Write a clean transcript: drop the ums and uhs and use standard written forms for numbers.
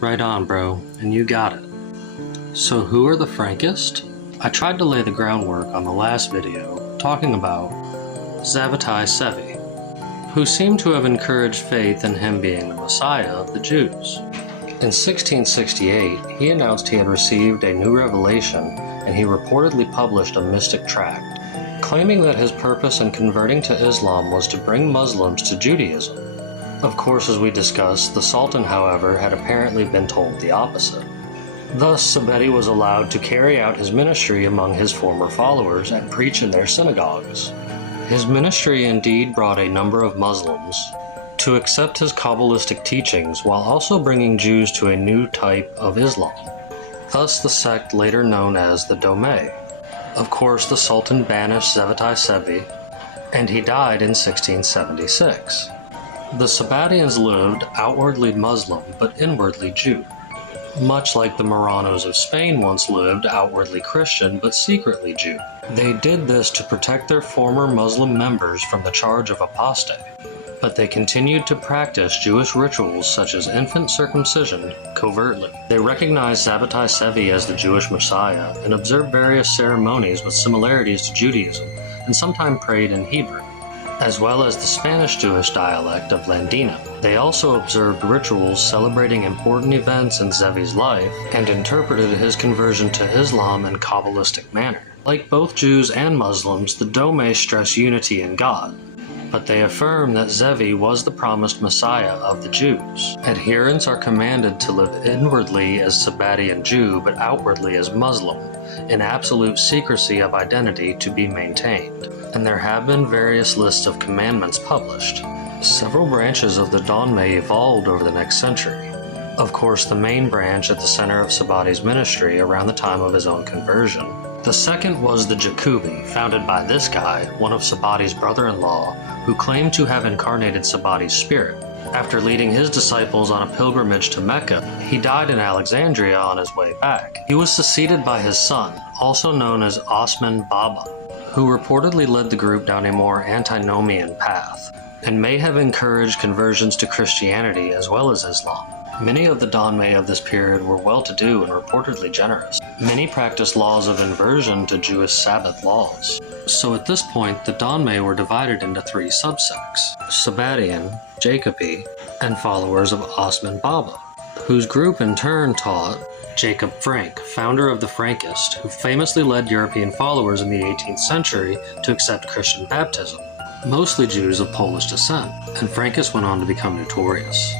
Right on, bro, and you got it. So who are the Frankist? I tried to lay the groundwork on the last video, talking about Sabbatai Sevi, who seemed to have encouraged faith in him being the Messiah of the Jews. In 1668, he announced he had received a new revelation, and he reportedly published a mystic tract, claiming that his purpose in converting to Islam was to bring Muslims to Judaism. Of course, as we discussed, the Sultan, however, had apparently been told the opposite. Thus, Sabeti was allowed to carry out his ministry among his former followers and preach in their synagogues. His ministry indeed brought a number of Muslims to accept his Kabbalistic teachings while also bringing Jews to a new type of Islam, thus the sect later known as the Dome. Of course, the Sultan banished Sabbatai Sevi, and he died in 1676. The Sabbatians lived outwardly Muslim but inwardly Jew, much like the Marranos of Spain once lived outwardly Christian but secretly Jew. They did this to protect their former Muslim members from the charge of apostate, but they continued to practice Jewish rituals such as infant circumcision covertly. They recognized Sabbatai Sevi as the Jewish Messiah and observed various ceremonies with similarities to Judaism, and sometimes prayed in Hebrew, as well as the Spanish Jewish dialect of Landino. They also observed rituals celebrating important events in Zevi's life and interpreted his conversion to Islam in Kabbalistic manner. Like both Jews and Muslims, the Dome stress unity in God, but they affirm that Zevi was the promised Messiah of the Jews. Adherents are commanded to live inwardly as Sabbatian Jew but outwardly as Muslim, in absolute secrecy of identity to be maintained, and there have been various lists of commandments published. Several branches of the Dome evolved over the next century. Of course, the main branch at the center of Sabbati's ministry around the time of his own conversion. The second was the Jacobi, founded by this guy, one of Sabbati's brother-in-law, who claimed to have incarnated Sabbati's spirit. After leading his disciples on a pilgrimage to Mecca, he died in Alexandria on his way back. He was succeeded by his son, also known as Osman Baba, who reportedly led the group down a more antinomian path, and may have encouraged conversions to Christianity as well as Islam. Many of the Dome of this period were well-to-do and reportedly generous. Many practiced laws of inversion to Jewish Sabbath laws. So at this point, the Dome were divided into three subsects: Sabbatian, Jacobi, and followers of Osman Baba, whose group in turn taught Jacob Frank, founder of the Frankist, who famously led European followers in the 18th century to accept Christian baptism, mostly Jews of Polish descent, and Frankists went on to become notorious.